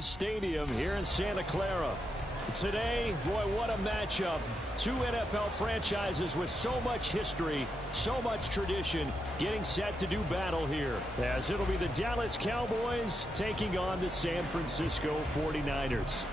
SoFi Stadium here in Santa Clara. Today, boy, what a matchup. Two NFL franchises with so much history, so much tradition, getting set to do battle here, as it'll be the Dallas Cowboys taking on the San Francisco 49ers.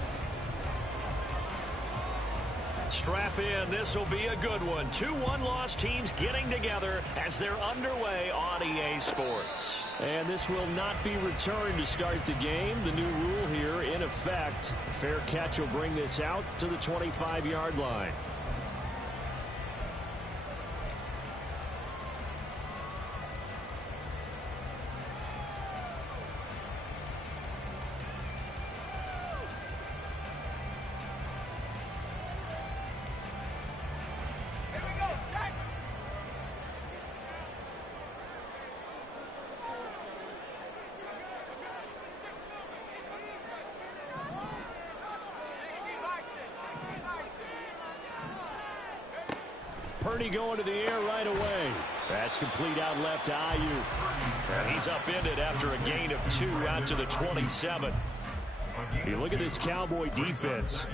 Strap in, this will be a good one. Two one-loss teams getting together as they're underway on EA Sports. And this will not be returned to start the game. The new rule here in effect. Fair catch will bring this out to the 25-yard line. Purdy going to the air right away. That's complete out left to Ayuk. And he's upended after a gain of 2 out to the 27. You look at this Cowboy defense.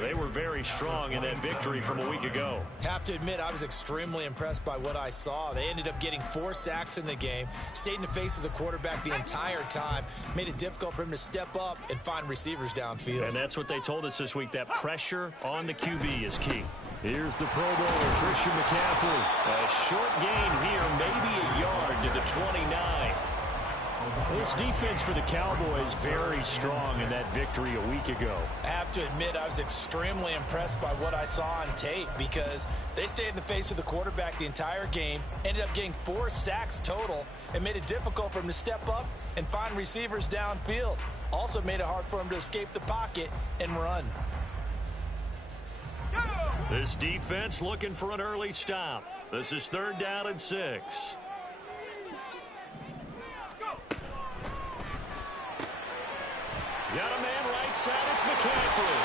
They were very strong in that victory from a week ago. Have to admit, I was extremely impressed by what I saw. They ended up getting 4 sacks in the game, stayed in the face of the quarterback the entire time, made it difficult for him to step up and find receivers downfield. And that's what they told us this week, that pressure on the QB is key. Here's the Pro Bowler, Christian McCaffrey. A short gain here, maybe a yard to the 29. This defense for the Cowboys very strong in that victory a week ago. I have to admit, I was extremely impressed by what I saw on tape because they stayed in the face of the quarterback the entire game, ended up getting 4 sacks total, and made it difficult for him to step up and find receivers downfield. Also made it hard for him to escape the pocket and run. This defense looking for an early stop. This is 3rd down and 6. Got a man right side, it's McCaffrey.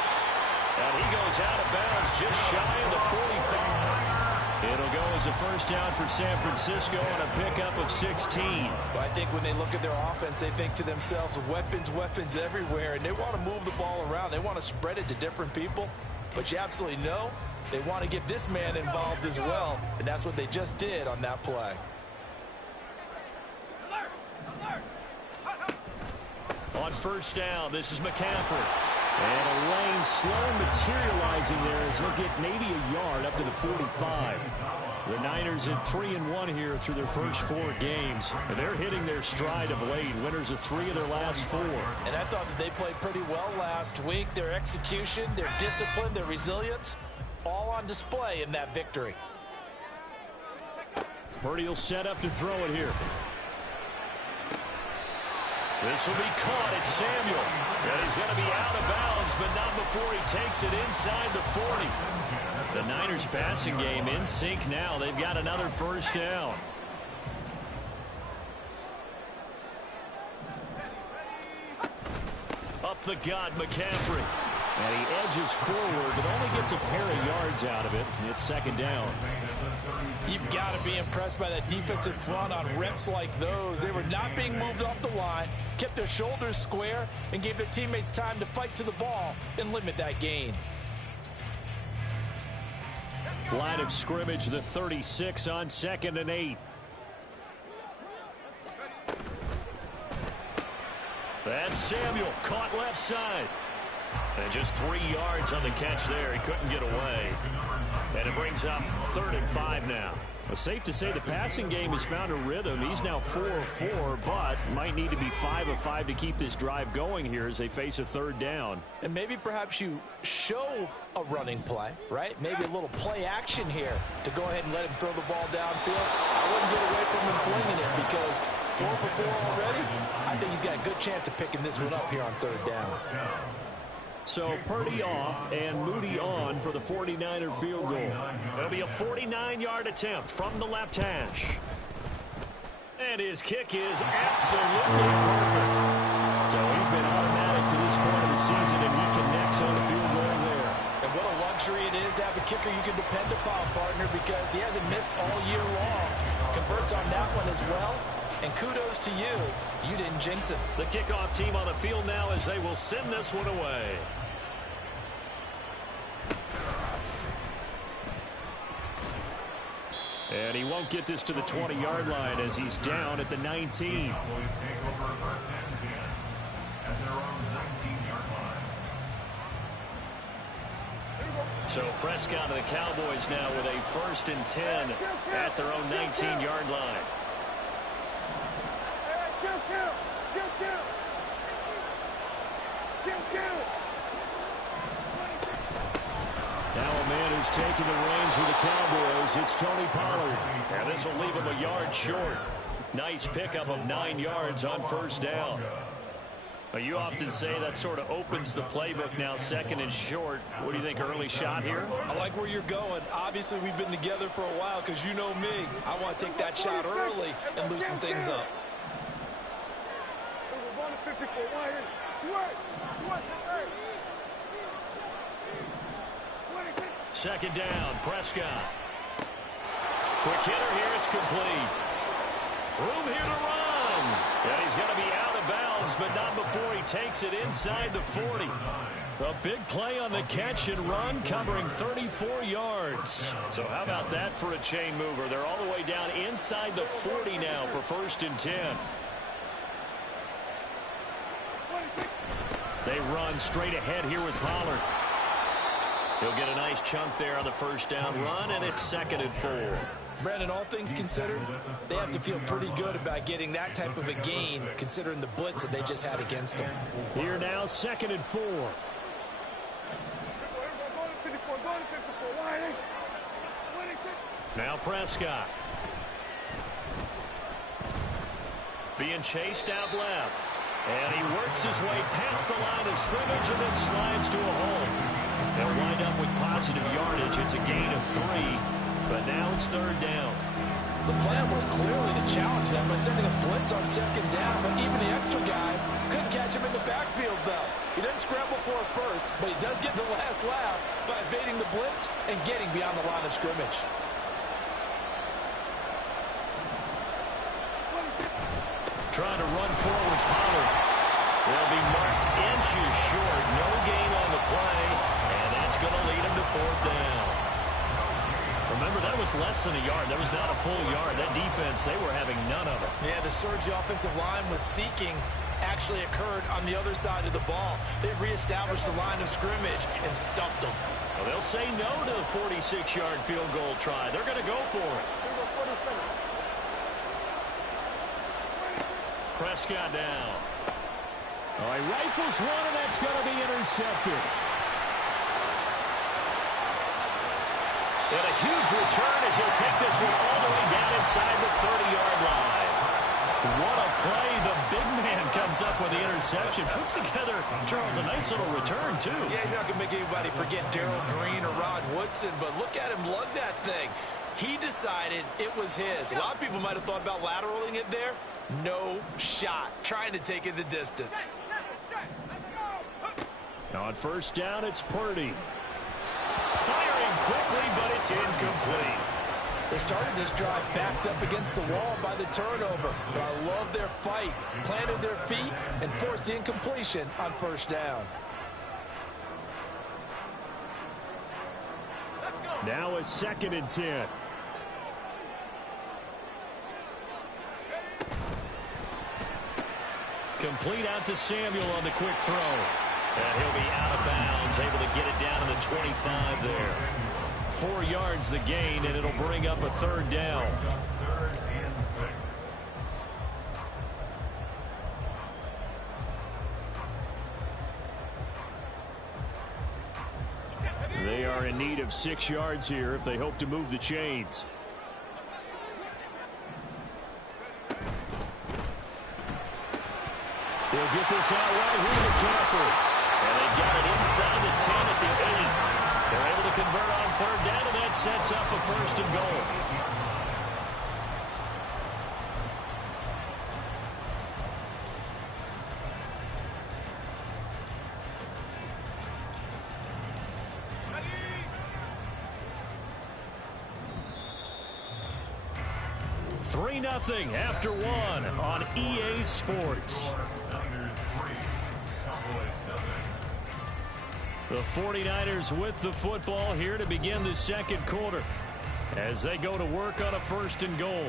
And he goes out of bounds just shy of the 45. It'll go as a first down for San Francisco on a pickup of 16. But I think when they look at their offense, they think to themselves, weapons everywhere, and they want to move the ball around. They want to spread it to different people. But you absolutely know they want to get this man involved as well, and that's what they just did on that play. On first down, this is McCaffrey. And a lane slow materializing there as he'll get maybe a yard up to the 45. The Niners at 3-1 here through their first 4 games. And they're hitting their stride of late. Winners of 3 of their last 4. And I thought that they played pretty well last week. Their execution, their discipline, their resilience, all on display in that victory. Purdy will set up to throw it here. This will be caught. It's Samuel. And he's going to be out of bounds, but not before he takes it inside the 40. The Niners passing game in sync now. They've got another first down. Up the gut, McCaffrey. And he edges forward, but only gets a pair of yards out of it. It's 2nd down. You've got to be impressed by that defensive front on reps like those. They were not being moved off the line, kept their shoulders square, and gave their teammates time to fight to the ball and limit that gain. Line of scrimmage, the 36 on 2nd and 8. That's Samuel, caught left side. And just 3 yards on the catch there. He couldn't get away. And it brings up 3rd and 5 now. Well, safe to say the passing game has found a rhythm. He's now 4 of 4, but might need to be 5 of 5 to keep this drive going here as they face a 3rd down. And maybe perhaps you show a running play, right? Maybe a little play action here to go ahead and let him throw the ball downfield. I wouldn't get away from him flinging it because 4 for 4 already. I think he's got a good chance of picking this one up here on 3rd down. So Purdy off and Moody on for the 49er field goal. It'll be a 49-yard attempt from the left hash. And his kick is absolutely perfect. So he's been automatic to this point of the season, and he connects on the field goal there. And what a luxury it is to have a kicker you can depend upon, partner, because he hasn't missed all year long. Converts on that one as well. And kudos to you. You didn't jinx it. The kickoff team on the field now as they will send this one away. And he won't get this to the 20-yard line as he's down at the 19. So Prescott and the Cowboys now with a 1st and 10 at their own 19-yard line. Now a man who's taking the reins with the Cowboys, it's Tony Pollard. And this will leave him a yard short. Nice pickup of 9 yards on 1st down. But you often say that sort of opens the playbook now, 2nd and short. What do you think, early shot here? I like where you're going. Obviously, we've been together for a while because you know me. I want to take that shot early and loosen things up. 2nd down, Prescott. Quick hitter here, it's complete. Room here to run. And he's going to be out of bounds, but not before he takes it inside the 40. A big play on the catch and run, covering 34 yards. So how about that for a chain mover? They're all the way down inside the 40 now for 1st and 10. They run straight ahead here with Pollard. He'll get a nice chunk there on the 1st down run, and it's 2nd and 4. Brandon, all things considered, they have to feel pretty good about getting that type of a gain, considering the blitz that they just had against them. Here now, 2nd and 4. Now Prescott. Being chased out left. And he works his way past the line of scrimmage and then slides to a hole. They'll wind up with positive yardage. It's a gain of 3, but now it's 3rd down. The plan was clearly to challenge them by sending a blitz on 2nd down, but even the extra guys couldn't catch him in the backfield, though. He doesn't scramble for it first, but he does get the last laugh by evading the blitz and getting beyond the line of scrimmage. Trying to run forward, Pollard. They'll be marked inches short. No gain on the play, and that's going to lead him to 4th down. Remember, that was less than a yard. That was not a full yard. That defense, they were having none of it. Yeah, the surge the offensive line was seeking actually occurred on the other side of the ball. They reestablished the line of scrimmage and stuffed them. Well, they'll say no to the 46-yard field goal try. They're going to go for it. Prescott down. All right, rifles one, and that's going to be intercepted. And a huge return as he'll take this one all the way down inside the 30-yard line. What a play. The big man comes up with the interception. Puts together, Charles, a nice little return, too. Yeah, he's not going to make anybody forget Darrell Green or Rod Woodson, but look at him lug that thing. He decided it was his. A lot of people might have thought about lateraling it there. No shot. Trying to take it the distance. Now on 1st down, it's Purdy. Firing quickly, but it's incomplete. They started this drive backed up against the wall by the turnover, but I love their fight. Planted their feet and forced the incompletion on 1st down. Now a 2nd and 10. Complete out to Samuel on the quick throw. And he'll be out of bounds, able to get it down to the 25 there. 4 yards the gain, and it'll bring up a 3rd down. They are in need of 6 yards here if they hope to move the chains. They'll get this out right here to McCaffrey. And they've got it inside the 10 at the 8. They're able to convert on 3rd down, and that sets up a 1st and goal. 3-0 after one on EA Sports. The 49ers with the football here to begin the second quarter as they go to work on a 1st and goal.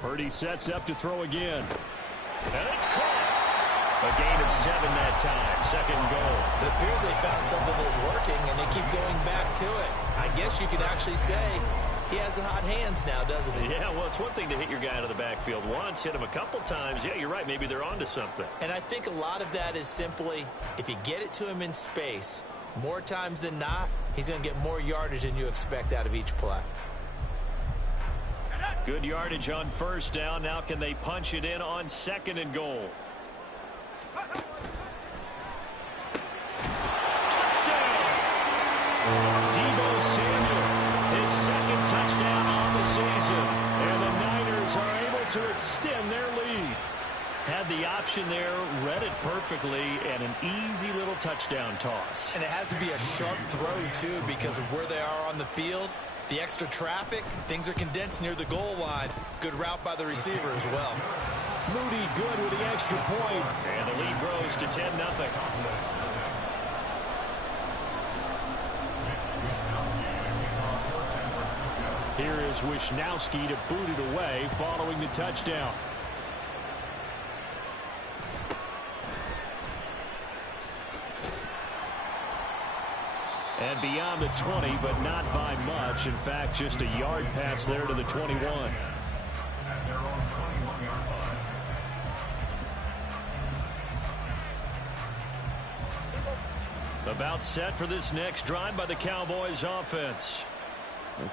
Purdy sets up to throw again. And it's caught. A gain of 7 that time. 2nd and goal. It appears they found something that's working, and they keep going back to it. I guess you could actually say he has the hot hands now, doesn't he? Yeah, well, it's one thing to hit your guy out of the backfield once, hit him a couple times. Yeah, you're right. Maybe they're onto something. And I think a lot of that is simply if you get it to him in space, more times than not, he's going to get more yardage than you expect out of each play. Good yardage on 1st down. Now can they punch it in on 2nd and goal? Touchdown! Deebo Samuel, his 2nd touchdown on the season. And the Niners are able to extend their lead. Had the option there, read it perfectly, and an easy little touchdown toss. And it has to be a sharp throw, too, because of where they are on the field. The extra traffic, things are condensed near the goal line. Good route by the receiver as well. Moody good with the extra point. And the lead grows to 10-0. Here is Wishnowski to boot it away following the touchdown. And beyond the 20, but not by much. In fact, just a yard pass there to the 21. About set for this next drive by the Cowboys offense.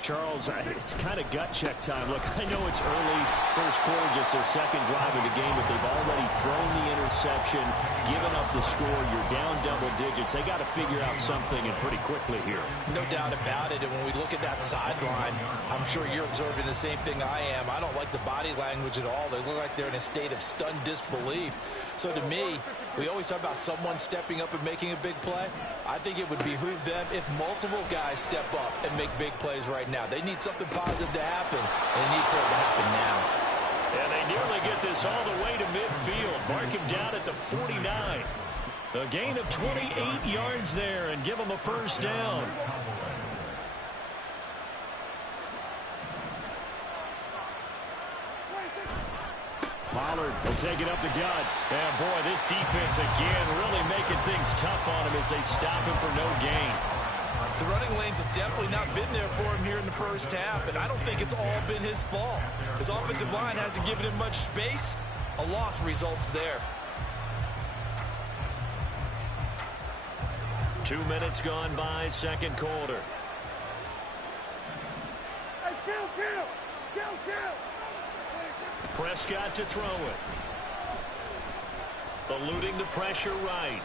Charles, it's kind of gut check time. Look, I know it's early, 1st quarter, just their 2nd drive of the game, but they've already thrown the interception, given up the score. You're down double digits. They got to figure out something, and pretty quickly here. No doubt about it. And when we look at that sideline, I'm sure you're observing the same thing I am. I don't like the body language at all. They look like they're in a state of stunned disbelief. So to me, we always talk about someone stepping up and making a big play. I think it would behoove them if multiple guys step up and make big plays right now. They need something positive to happen, and they need for it to happen now. And they nearly get this all the way to midfield. Mark him down at the 49. A gain of 28 yards there and give them a 1st down. Pollard will take it up the gut. And boy, this defense again really making things tough on him as they stop him for no gain. The running lanes have definitely not been there for him here in the 1st half, and I don't think it's all been his fault. His offensive line hasn't given him much space. A loss results there. 2 minutes gone by, 2nd quarter. Hey, kill! Prescott to throw it. Eluding the pressure right.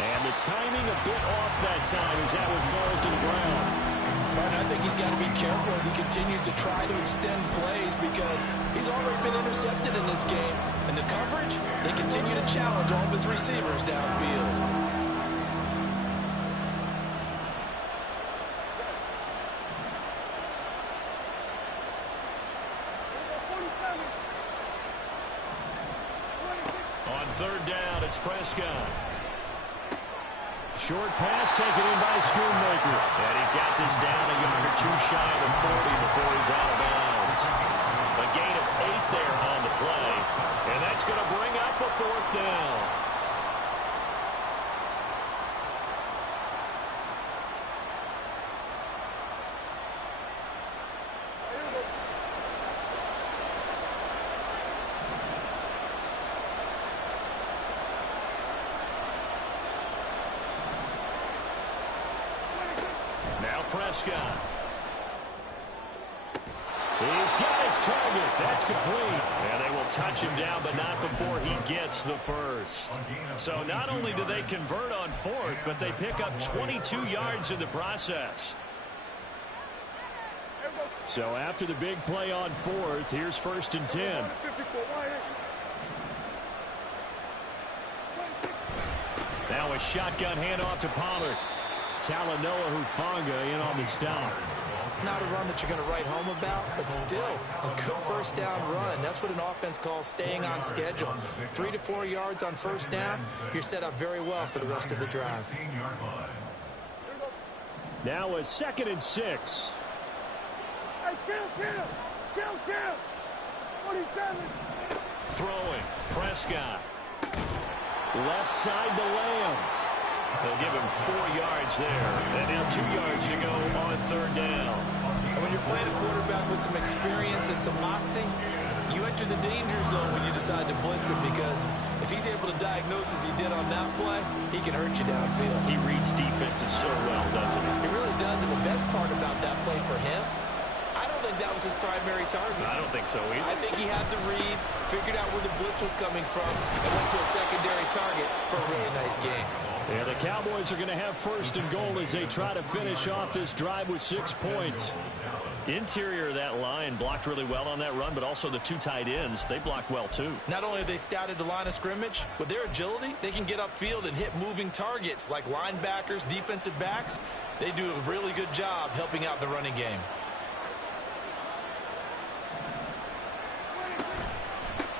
And the timing a bit off that time as that one falls to the ground. Martin, I think he's got to be careful as he continues to try to extend plays because he's already been intercepted in this game. And the coverage, they continue to challenge all of his receivers downfield. On 3rd down, it's Prescott. Short pass taken in by Schoonmaker. And he's got this down a yard or 2 shy of the 40 before he's out of bounds. A gain of 8 there on the play. And that's going to bring up a 4th down. Prescott. He's got his target. That's complete. And they will touch him down, but not before he gets the 1st. So not only do they convert on 4th, but they pick up 22 yards in the process. So after the big play on fourth, here's 1st and 10. Now a shotgun handoff to Pollard. Talanoa Hufanga in on the stop. Not a run that you're going to write home about, but still a good first down run. That's what an offense calls staying on schedule. 3 to 4 yards on first down. You're set up very well for the rest of the drive. Now a 2nd and 6. Throwing. Prescott. Left side to Lamb. They'll give him 4 yards there. And now 2 yards to go on 3rd down. And when you're playing a quarterback with some experience and some moxie, you enter the danger zone when you decide to blitz him, because if he's able to diagnose as he did on that play, he can hurt you downfield. He reads defenses so well, doesn't he? He really does, and the best part about that play for him, I don't think that was his primary target. I don't think so either. I think he had the read, figured out where the blitz was coming from, and went to a secondary target for a really nice game. Yeah, the Cowboys are going to have 1st and goal as they try to finish off this drive with 6 points. Interior of that line blocked really well on that run, but also the 2 tight ends, they blocked well too. Not only have they scouted the line of scrimmage, with their agility, they can get upfield and hit moving targets like linebackers, defensive backs. They do a really good job helping out the running game.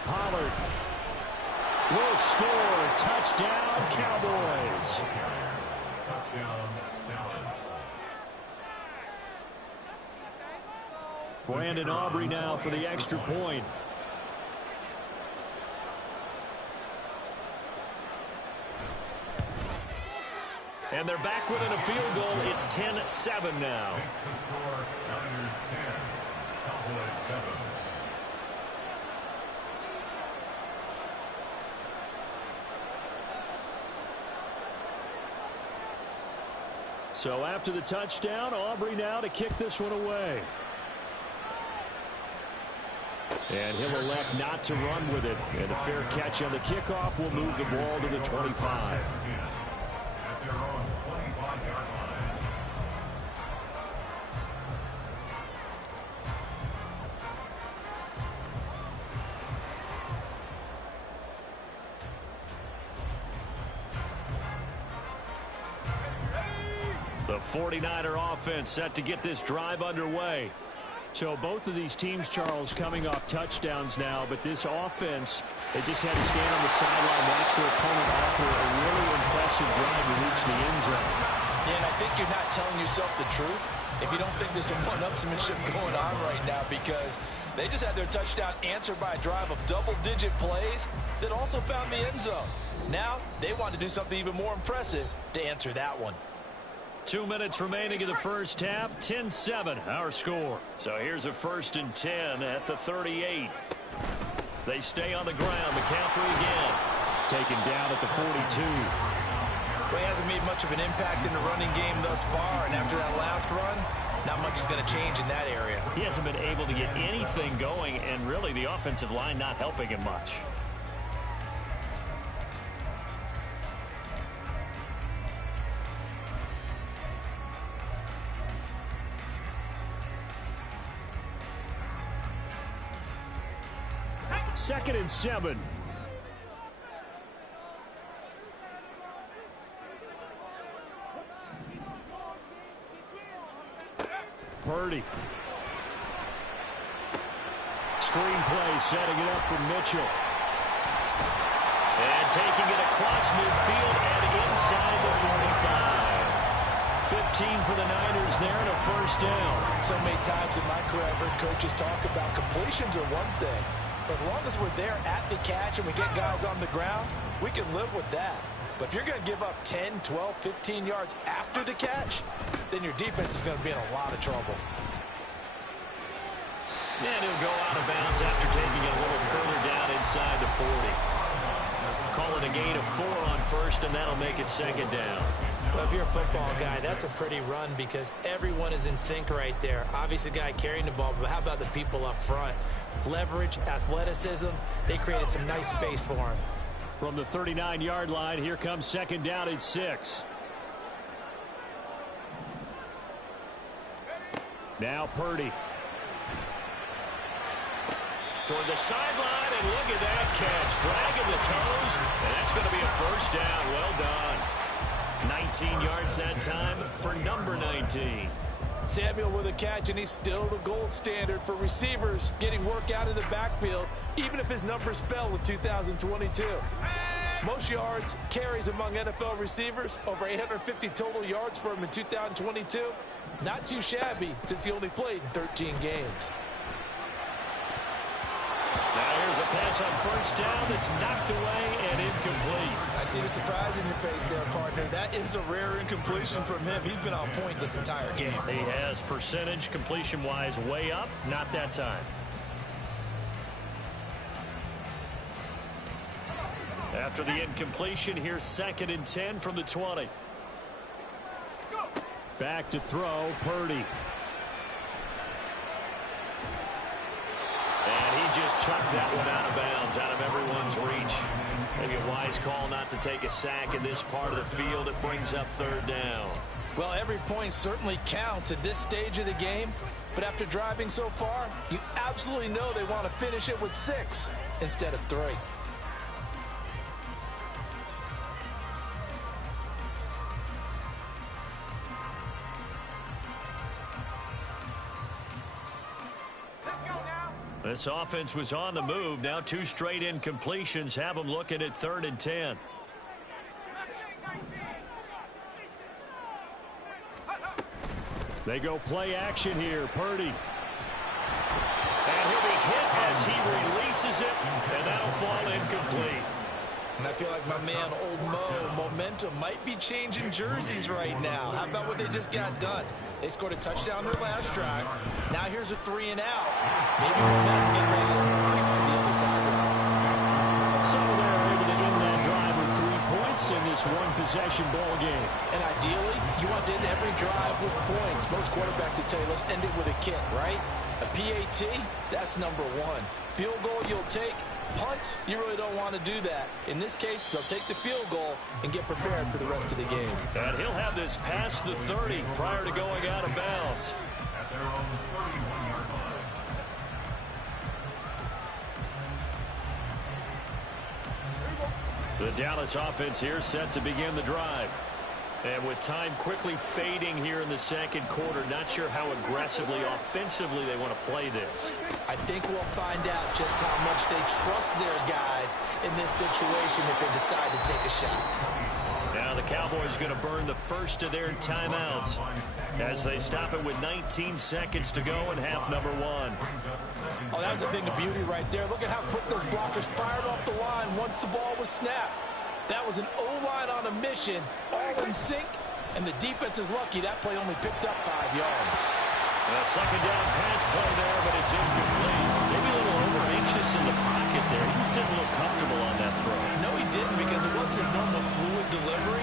Pollard will score. Touchdown, Cowboys. Brandon Aubrey now for the extra point. And they're back within a field goal. It's 10-7 now. So after the touchdown, Aubrey now to kick this one away. And he'll elect not to run with it. And a fair catch on the kickoff will move the ball to the 25. The 49er offense set to get this drive underway. So both of these teams, Charles, coming off touchdowns now, but this offense, they just had to stand on the sideline, watch their opponent offer a really impressive drive to reach the end zone. Yeah, and I think you're not telling yourself the truth if you don't think there's some one-upsmanship going on right now, because they just had their touchdown answered by a drive of double-digit plays that also found the end zone. Now they want to do something even more impressive to answer that one. 2 minutes remaining in the first half. 10-7 our score. So here's a 1st and 10 at the 38. They stay on the ground. McCaffrey again. Taken down at the 42. Well, he hasn't made much of an impact in the running game thus far, and after that last run, not much is going to change in that area. He hasn't been able to get anything going, and really the offensive line not helping him much. Second and 7. Purdy. Screenplay setting it up for Mitchell. And taking it across midfield and inside the 45. 15 for the Niners there and a first down. So many times in my career I've heard coaches talk about completions are one thing. As long as we're there at the catch and we get guys on the ground, we can live with that. But if you're going to give up 10, 12, 15 yards after the catch, then your defense is going to be in a lot of trouble. And he'll go out of bounds after taking it a little further down inside the 40. Call it a gain of 4 on first, and that'll make it second down. Well, if you're a football guy, that's a pretty run because everyone is in sync right there. Obviously, the guy carrying the ball, but how about the people up front? Leverage, athleticism, they created some nice space for him. From the 39-yard line, here comes second down at 6. Now Purdy. Toward the sideline, and look at that catch. Dragging the toes, and that's going to be a first down. Well done. 19 yards that time for number 19. Samuel with a catch, and he's still the gold standard for receivers getting work out of the backfield, even if his numbers fell in 2022. Most yards, carries among NFL receivers, over 850 total yards for him in 2022. Not too shabby since he only played 13 games. Now here's a pass on first down that's knocked away and incomplete. I see the surprise in your face there, partner. That is a rare incompletion from him. He's been on point this entire game. He has percentage completion-wise way up, not that time. After the incompletion, here's 2nd and 10 from the 20. Back to throw, Purdy. And he just chucked that one out of bounds, out of everyone's reach. Maybe a wise call not to take a sack in this part of the field. It brings up 3rd down. Well, every point certainly counts at this stage of the game. But after driving so far, you absolutely know they want to finish it with 6 instead of 3. This offense was on the move. Now 2 straight incompletions have them looking at 3rd and 10. They go play action here. Purdy. And he'll be hit as he releases it, and that'll fall incomplete. And I feel like my man, Old Mo, momentum might be changing jerseys right now. How about what they just got done? They scored a touchdown their last drive. Now here's a 3 and out. Maybe momentum's getting ready to creep to the other sideline. So they're able to end that drive with 3 points in this one-possession ball game. And ideally, you want to end every drive with points. Most quarterbacks would tell you, let's end it with a kick, right? A PAT, that's number 1. Field goal you'll take. Punts, you really don't want to do that. In this case, they'll take the field goal and get prepared for the rest of the game. And he'll have this past the 30 prior to going out of bounds. The Dallas offense here set to begin the drive. And with time quickly fading here in the 2nd quarter, not sure how aggressively, offensively they want to play this. I think we'll find out just how much they trust their guys in this situation if they decide to take a shot. Now the Cowboys going to burn the first of their timeouts as they stop it with 19 seconds to go in half number 1. Oh, that was a thing of beauty right there. Look at how quick those blockers fired off the line once the ball was snapped. That was an O-line on a mission, all in sync, and the defense is lucky that play only picked up 5 yards. A 2nd down pass play there, but it's incomplete. Maybe a little over-anxious in the pocket there. He just didn't look comfortable on that throw. No, he didn't, because it wasn't his normal fluid delivery.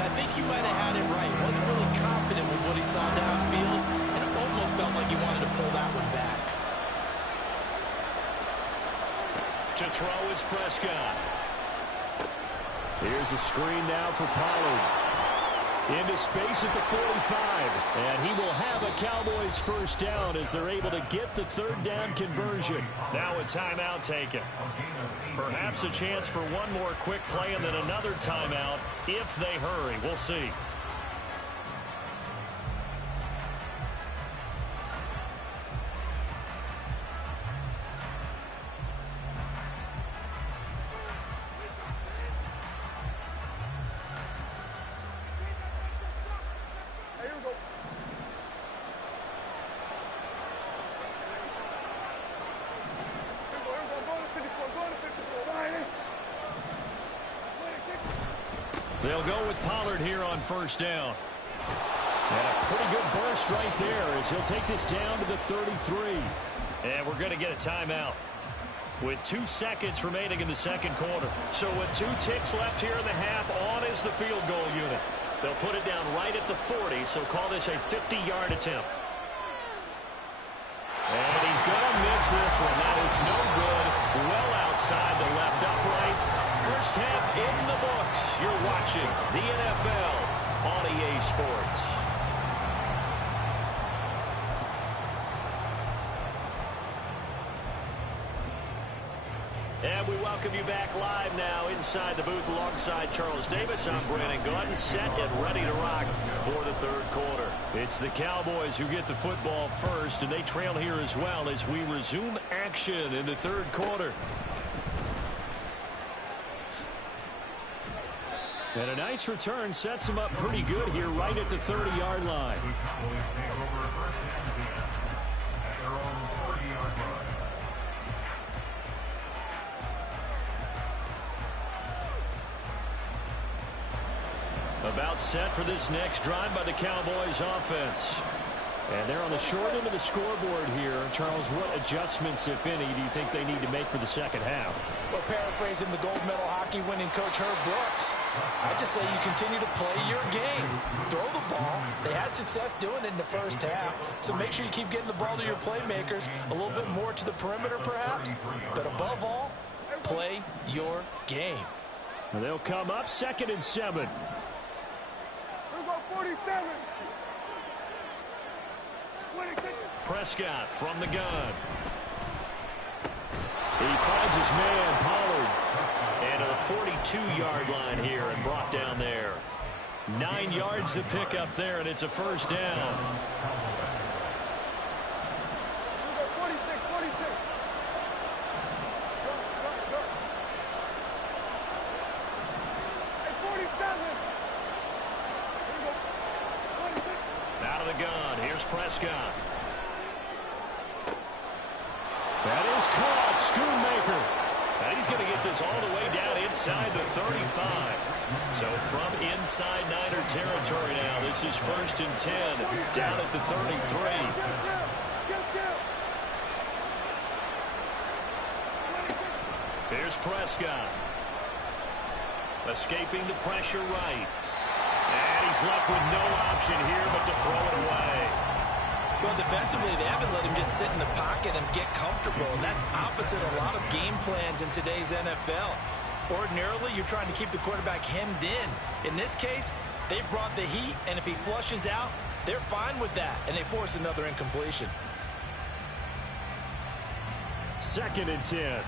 And I think he might have had it right. Wasn't really confident with what he saw downfield, and it almost felt like he wanted to pull that one back. To throw is Prescott. Here's a screen now for Pollard. Into space at the 45. And he will have a Cowboys first down as they're able to get the 3rd down conversion. Now a timeout taken. Perhaps a chance for one more quick play and then another timeout if they hurry. We'll see. They'll go with Pollard here on first down. And a pretty good burst right there as he'll take this down to the 33. And we're going to get a timeout with 2 seconds remaining in the 2nd quarter. So with 2 ticks left here in the half, on is the field goal unit. They'll put it down right at the 40, so call this a 50-yard attempt. And he's going to miss this one. That is no good. Well outside the left upright. First half in the books. You're watching the NFL on EA Sports. welcome you back live now inside the booth alongside Charles Davis. I'm Brandon Gaudin, set and ready to rock for the third quarter. It's the Cowboys who get the football first, and they trail here as well as we resume action in the third quarter. And a nice return sets him up pretty good here right at the 30-yard line. About set for this next drive by the Cowboys offense. And they're on the short end of the scoreboard here. Charles, what adjustments, if any, do you think they need to make for the second half? Well, paraphrasing the gold medal hockey winning coach Herb Brooks, I just say you continue to play your game. Throw the ball. They had success doing it in the first half, so make sure you keep getting the ball to your playmakers, a little bit more to the perimeter perhaps, but above all, play your game. And they'll come up 2nd and 7. 47. Prescott from the gun. He finds his man, Pollard. And to the 42-yard line here and brought down there. 9 yards to pick up there, and it's a first down. 46. Hey, 47. Out of the gun, here's Prescott. That is caught, Schoonmaker. And he's going to get this all the way down inside the 35. So from inside Niner territory now, this is 1st and 10, down at the 33. Here's Prescott. Escaping the pressure right. And he's left with no option here but to throw it away. Well, defensively, they haven't let him just sit in the pocket and get comfortable, and that's opposite a lot of game plans in today's NFL. Ordinarily, you're trying to keep the quarterback hemmed in. In this case, they brought the heat, and if he flushes out, they're fine with that, and they force another incompletion. 2nd and 10.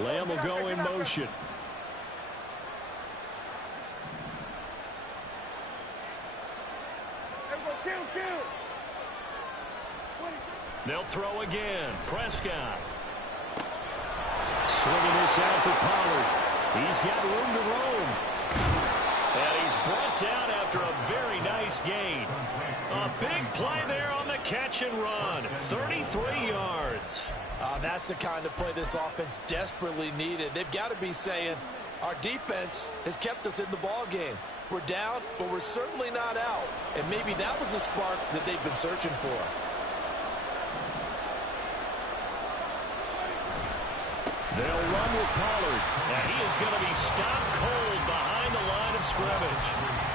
Lamb will go in motion. They'll throw again. Prescott. Swinging this out for Pollard. He's got room to roam. And he's brought down after a very nice gain. A big play there on the catch and run. 33 yards. That's the kind of play this offense desperately needed. They've got to be saying, our defense has kept us in the ball game. We're down, but we're certainly not out. And maybe that was the spark that they've been searching for. They'll run with Pollard. And he is going to be stopped cold behind the line of scrimmage.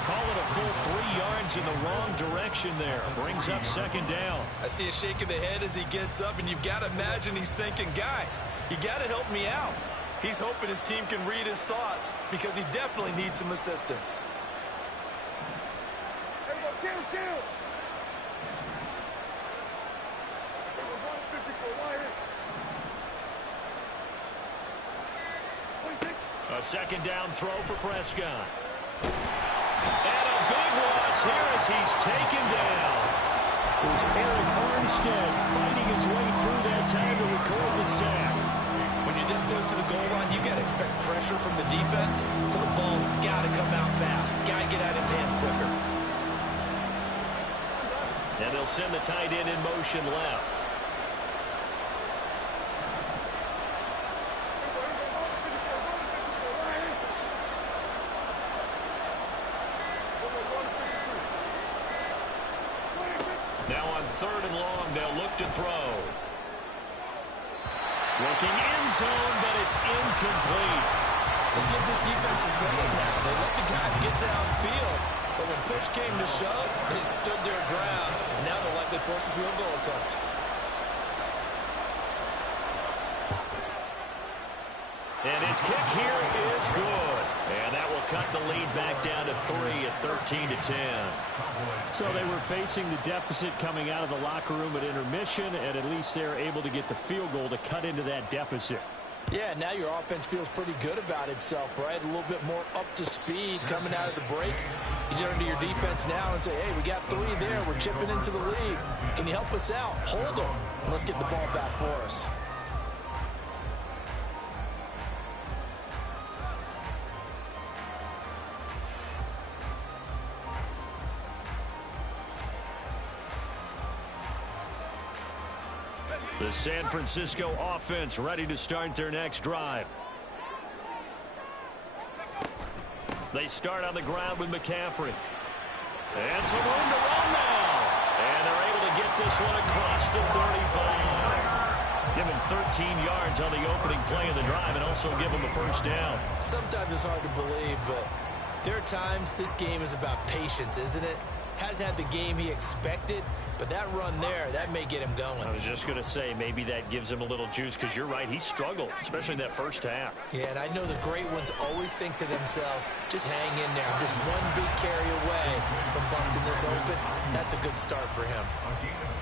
Call it a full 3 yards in the wrong direction there. Brings up 2nd down. I see a shake of the head as he gets up, and you've got to imagine he's thinking, guys, you got to help me out. He's hoping his team can read his thoughts because he definitely needs some assistance. A 2nd down throw for Prescott. And a big loss here as he's taken down. It was Eric Armstead fighting his way through that time to record the sack. When you're this close to the goal line, you've got to expect pressure from the defense, so the ball's got to come out fast. Got to get out of his hands quicker. And they'll send the tight end in motion left. Now on 3rd and long, they'll look to throw. Looking end zone, but it's incomplete. Let's give this defense some credit now. They let the guys get downfield, but when push came to shove, they stood their ground. And now they'll likely force a field goal attempt. And his kick here is good. And that will cut the lead back down to 3 at 13-10. So they were facing the deficit coming out of the locker room at intermission, and at least they're able to get the field goal to cut into that deficit. Yeah, now your offense feels pretty good about itself, right? A little bit more up to speed coming out of the break. You turn to your defense now and say, hey, we got 3 there. We're chipping into the lead. Can you help us out? Hold them, and let's get the ball back for us. The San Francisco offense ready to start their next drive. They start on the ground with McCaffrey. And some room to run now. And they're able to get this one across the 35. Give him 13 yards on the opening play of the drive and also give him a first down. Sometimes it's hard to believe, but there are times this game is about patience, isn't it? Has had the game he expected, but that run there, that may get him going. I was just going to say, maybe that gives him a little juice, because you're right, he struggled, especially in that first half. Yeah, and I know the great ones always think to themselves, just hang in there. I'm just one big carry away from busting this open. That's a good start for him.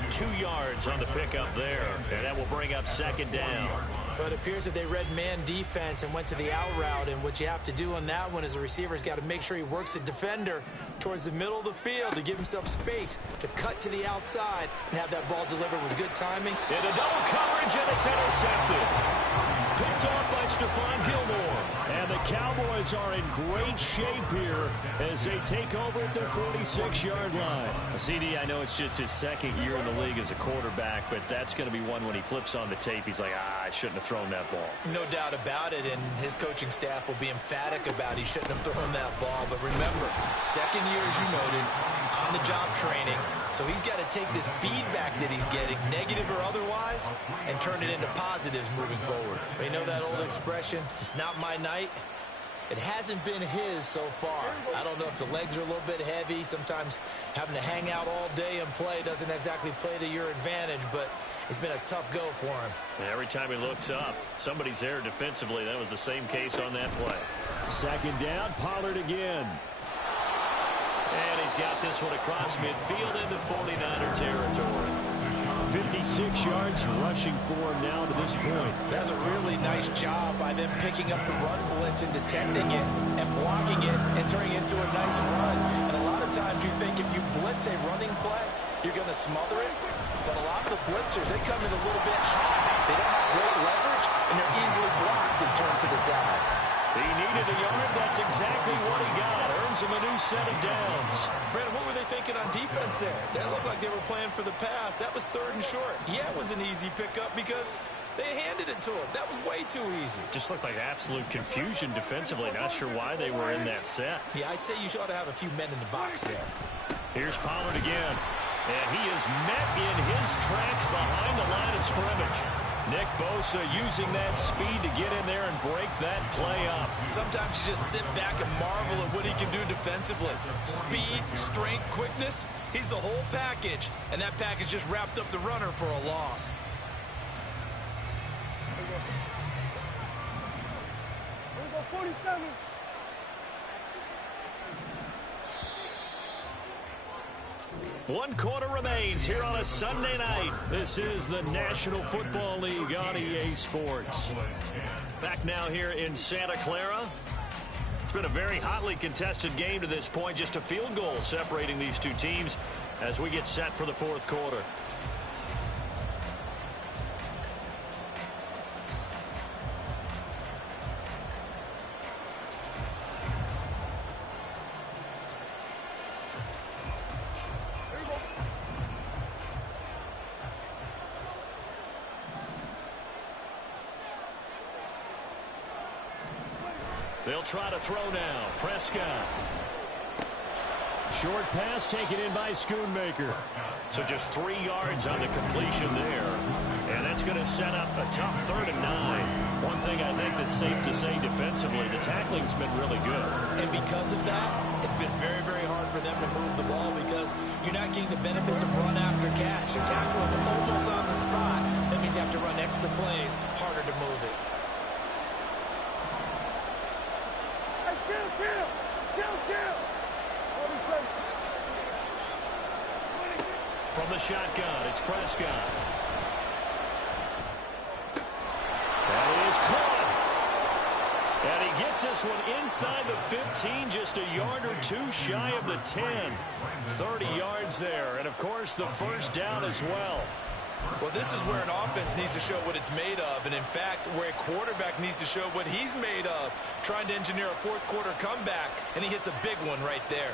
2 yards on the pickup there, and that will bring up second down. But it appears that they read man defense and went to the out route, and what you have to do on that one is a receiver's got to make sure he works the defender towards the middle of the field to give himself space to cut to the outside and have that ball delivered with good timing. Into double coverage, and it's intercepted. Picked off by Stephon Gilmore. And the Cowboys are in great shape here as they take over at their 46-yard line. CD, I know it's just his second year in the league as a quarterback, but that's going to be one when he flips on the tape. He's like, I shouldn't have thrown that ball. No doubt about it, and his coaching staff will be emphatic about he shouldn't have thrown that ball. But remember, second year, as you noted, on-the-job training. So he's got to take this feedback that he's getting, negative or otherwise, and turn it into positives moving forward. You know that old expression, it's not my night? It hasn't been his so far. I don't know if the legs are a little bit heavy. Sometimes having to hang out all day and play doesn't exactly play to your advantage, but it's been a tough go for him. Every time he looks up, somebody's there defensively. That was the same case on that play. Second down, Pollard again. And he's got this one across midfield into 49er territory. 56 yards rushing for him now to this point. That's a really nice job by them picking up the run blitz and detecting it and blocking it and turning it into a nice run. And a lot of times you think if you blitz a running play, you're going to smother it. But a lot of the blitzers, they come in a little bit high. They don't have great leverage, and they're easily blocked and turned to the side. He needed a yard. That's exactly what he got. Earns him a new set of downs. Brandon, what were they thinking on defense there? That looked like they were playing for the pass. That was 3rd and short. Yeah, it was an easy pickup because they handed it to him. That was way too easy. Just looked like absolute confusion defensively. Not sure why they were in that set. Yeah, I'd say you ought to have a few men in the box there. Here's Pollard again. And he is met in his tracks behind the line of scrimmage. Nick Bosa using that speed to get in there and break that play up. Sometimes you just sit back and marvel at what he can do defensively. Speed, strength, quickness, he's the whole package. And that package just wrapped up the runner for a loss. Here we go, 47. One quarter remains here on a Sunday night. This is the National Football League on EA Sports. Back now here in Santa Clara. It's been a very hotly contested game to this point. Just a field goal separating these two teams as we get set for the fourth quarter. They'll try to throw now. Prescott. Short pass taken in by Schoonmaker. So just 3 yards on the completion there. And that's going to set up a tough 3rd and 9. One thing I think that's safe to say defensively, the tackling's been really good. And because of that, it's been very, very hard for them to move the ball because you're not getting the benefits of run after catch. They're tackling almost on the spot. That means you have to run extra plays, harder to move it. Kill. From the shotgun, it's Prescott. That is caught. And he gets this one inside the 15, just a yard or two shy of the 10. 30 yards there, and of course the first down as well. Well, this is where an offense needs to show what it's made of, and in fact, where a quarterback needs to show what he's made of, trying to engineer a fourth quarter comeback, and he hits a big one right there.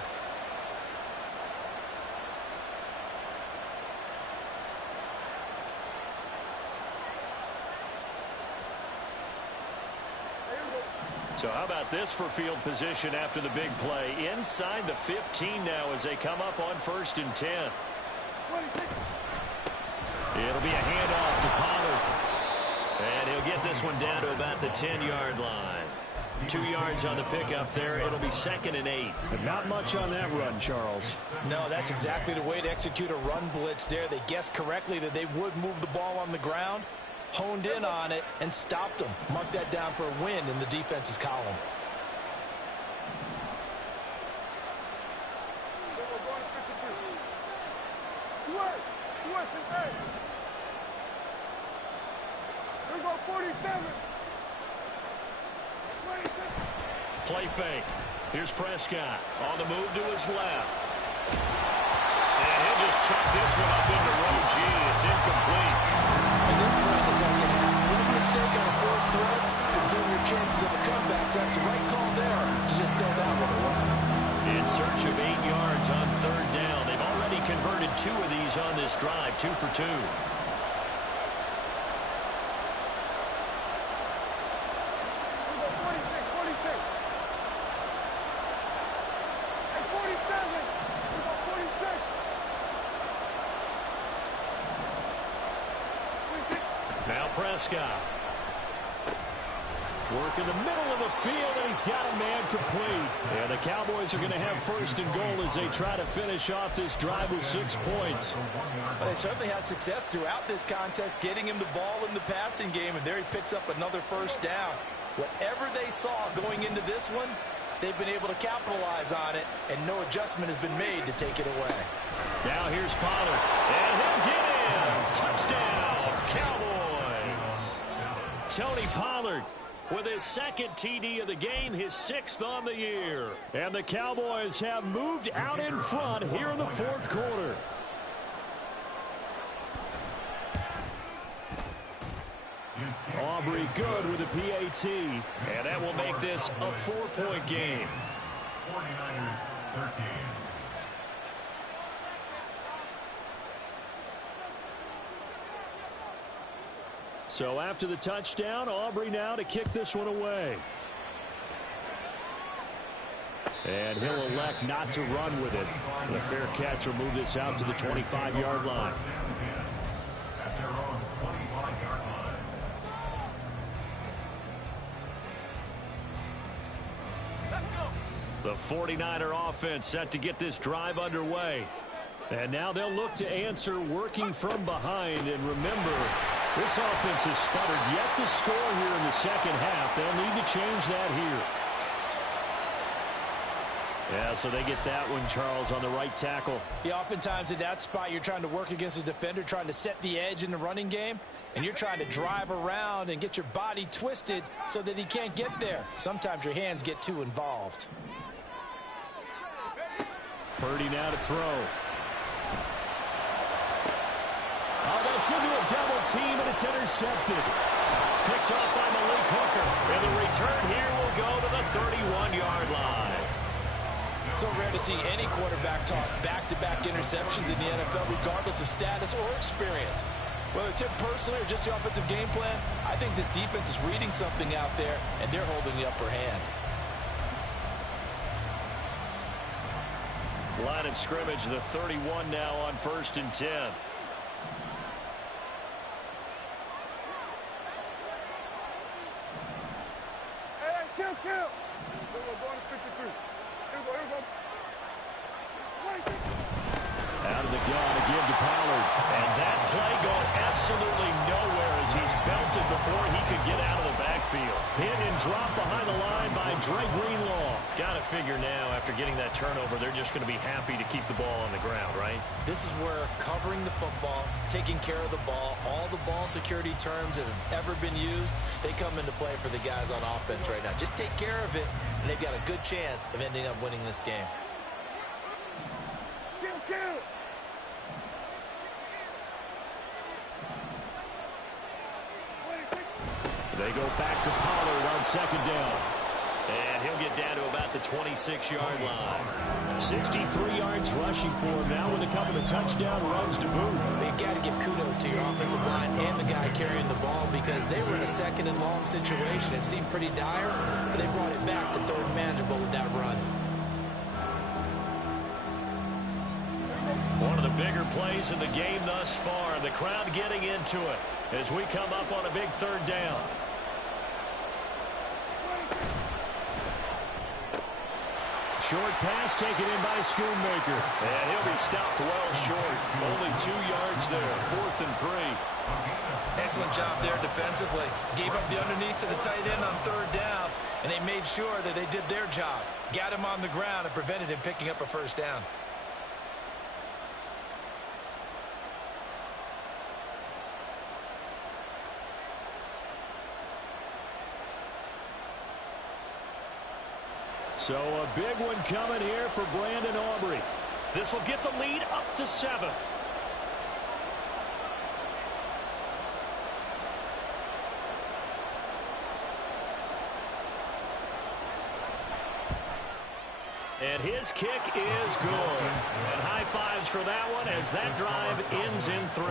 So how about this for field position after the big play? Inside the 15 now as they come up on 1st and 10. It'll be a handoff to Pollard. And he'll get this one down to about the 10-yard line. 2 yards on the pickup there. It'll be 2nd and 8. But not much on that run, Charles. No, that's exactly the way to execute a run blitz there. They guessed correctly that they would move the ball on the ground, honed in on it, and stopped them. Mark that down for a win in the defense's column. Play fake. Here's Prescott on the move to his left. And he'll just chuck this one up into row G. It's incomplete. At this point in the second half, one mistake on a forced throw can turn your chances of a comeback. So that's the right call there to just throw that one away. In search of 8 yards on 3rd down. They've already converted 2 of these on this drive, 2 for 2. Now Prescott. Work in the middle of the field, and he's got a man complete. And the Cowboys are going to have 1st and goal as they try to finish off this drive with 6 points. Well, they certainly had success throughout this contest, getting him the ball in the passing game, and there he picks up another 1st down. Whatever they saw going into this one, they've been able to capitalize on it, and no adjustment has been made to take it away. Now here's Pollard, and he'll get in. Touchdown, Cowboys. Tony Pollard with his 2nd TD of the game, his 6th on the year. And the Cowboys have moved out in front here in the 4th quarter. Aubrey good with a PAT, and that will make this a 4-point game. 49ers 13. So after the touchdown, Aubrey now to kick this one away. And he'll elect not to run with it. The fair catch will move this out to the 25-yard line. At their own 25-yard line. The 49er offense set to get this drive underway. And now they'll look to answer working from behind. And remember, this offense has sputtered yet to score here in the second half. They'll need to change that here. Yeah, so they get that one, Charles, on the right tackle. Yeah, oftentimes in that spot, you're trying to work against a defender, trying to set the edge in the running game, and you're trying to drive around and get your body twisted so that he can't get there. Sometimes your hands get too involved. Purdy now to throw. Oh, that's into a double team, and it's intercepted. Picked off by Malik Hooker. And the return here will go to the 31-yard line. So rare to see any quarterback toss back-to-back interceptions in the NFL, regardless of status or experience. Whether it's him personally or just the offensive game plan, I think this defense is reading something out there, and they're holding the upper hand. Line of scrimmage, the 31 now on 1st and 10. Kill. Out of the gun, a give to Pollard. And that play going absolutely nowhere as he's belted before he could get out of the backfield. field. Hit and drop behind the line by Dre Greenlaw. Got to figure now, after getting that turnover, they're just going to be happy to keep the ball on the ground, right? This is where covering the football, taking care of the ball, all the ball security terms that have ever been used, they come into play for the guys on offense right now. Just take care of it, and they've got a good chance of ending up winning this game. They go back to Pollard on second down. And he'll get down to about the 26-yard line. 63 yards rushing for him now with a couple of touchdown runs to boot. You've got to give kudos to your offensive line and the guy carrying the ball because they were in a second and long situation. It seemed pretty dire, but they brought it back to third manageable with that run. One of the bigger plays in the game thus far. The crowd getting into it as we come up on a big third down. Short pass taken in by Schoonmaker. And he'll be stopped well short. Only 2 yards there. 4th and 3. Excellent job there defensively. Gave up the underneath to the tight end on third down, and they made sure that they did their job. Got him on the ground and prevented him picking up a first down. So a big one coming here for Brandon Aubrey. This will get the lead up to 7. And his kick is good. And high fives for that one as that drive ends in 3.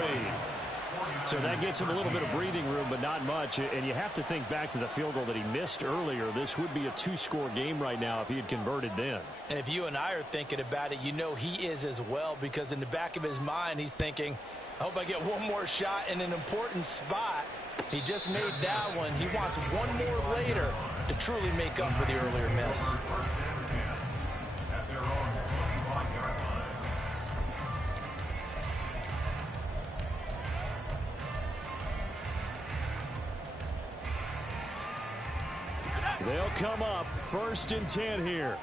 So that gets him a little bit of breathing room, but not much. And you have to think back to the field goal that he missed earlier. This would be a 2-score game right now if he had converted then. And if you and I are thinking about it, you know he is as well, because in the back of his mind, he's thinking, I hope I get one more shot in an important spot. He just made that one. He wants one more later to truly make up for the earlier miss. At their own 25-yard line. They'll come up 1st and 10 here.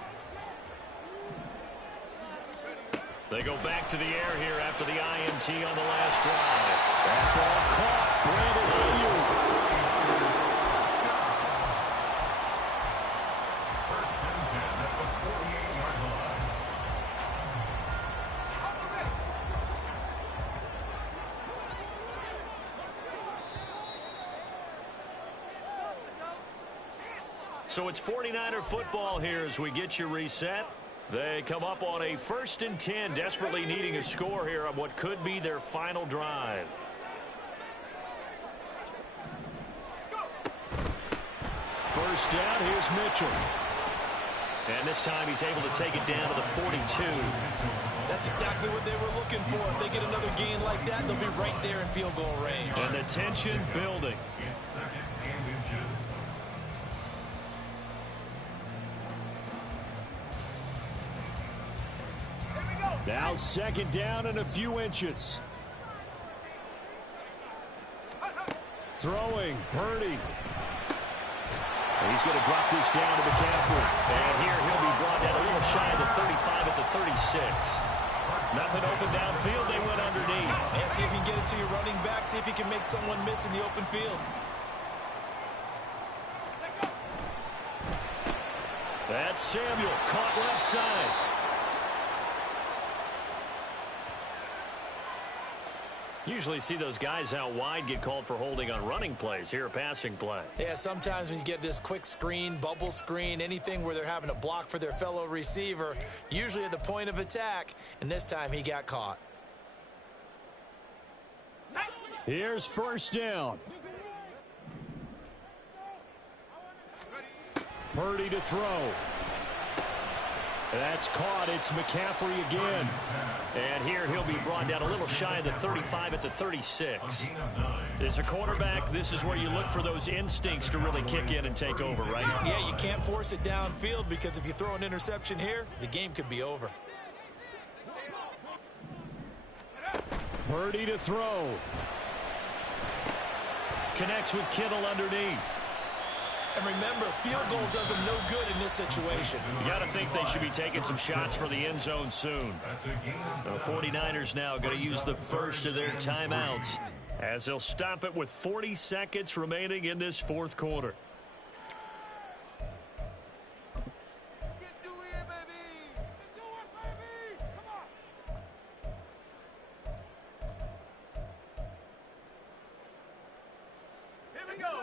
They go back to the air here after the INT on the last drive. That ball caught. Brandon Ayuk. So it's 49er football here as we get you reset. They come up on a 1st and 10, desperately needing a score here on what could be their final drive. First down, here's Mitchell. And this time he's able to take it down to the 42. That's exactly what they were looking for. If they get another gain like that, they'll be right there in field goal range. And the tension building. It's 2nd and inches. Now 2nd down and a few inches. Throwing, Purdy. He's going to drop this down to McCaffrey. And here he'll be brought down a little shy of the 35 at the 36. Nothing open downfield. They went underneath. Yeah, see if you can get it to your running back. See if you can make someone miss in the open field. That's Samuel. Caught left side. Usually see those guys out wide get called for holding on running plays. Here a passing play. Yeah, sometimes when you get this quick screen, bubble screen, anything where they're having to block for their fellow receiver, usually at the point of attack, and this time he got caught. Here's 1st down. Purdy to throw. That's caught. It's McCaffrey again. And here he'll be brought down a little shy of the 35 at the 36. As a quarterback, this is where you look for those instincts to really kick in and take over, right? Yeah, you can't force it downfield because if you throw an interception here, the game could be over. Purdy to throw. Connects with Kittle underneath. And remember, field goal does them no good in this situation. You got to think they should be taking some shots for the end zone soon. The 49ers now going to use the first of their timeouts as they'll stop it with 40 seconds remaining in this fourth quarter.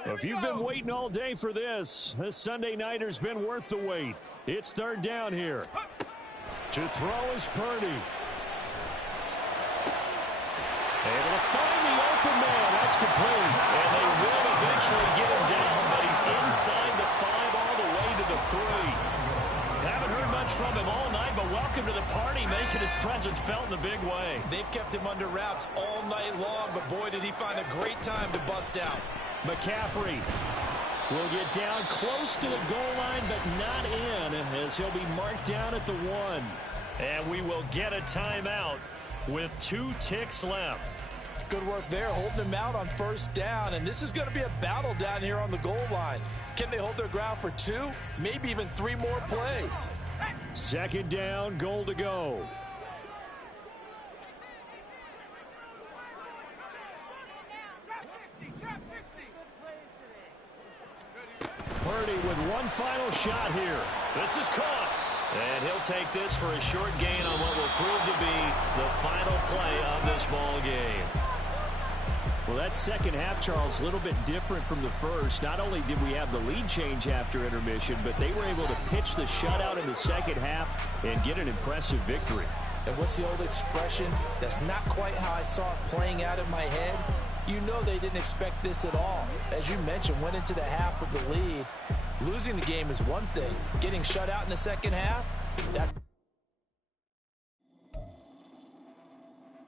If you've been waiting all day for this Sunday nighter's been worth the wait. It's third down here. To throw is Purdy. Able to find the open man. That's complete. And they will eventually get him down, but he's inside the 5 all the way to the 3. Haven't heard much from him all night, but welcome to the party, making his presence felt in a big way. They've kept him under wraps all night long, but boy, did he find a great time to bust out. McCaffrey will get down close to the goal line, but not in, as he'll be marked down at the 1. And we will get a timeout with 2 ticks left. Good work there, holding him out on first down, and this is going to be a battle down here on the goal line. Can they hold their ground for 2, maybe even 3 more plays? Second down, goal to go. Purdy with one final shot here. This is caught. And he'll take this for a short gain on what will prove to be the final play of this ball game. Well, that second half, Charles, a little bit different from the first. Not only did we have the lead change after intermission, but they were able to pitch the shutout in the second half and get an impressive victory. And what's the old expression? That's not quite how I saw it playing out in my head. You know they didn't expect this at all. As you mentioned, went into the half with the lead. Losing the game is one thing. Getting shut out in the second half, that's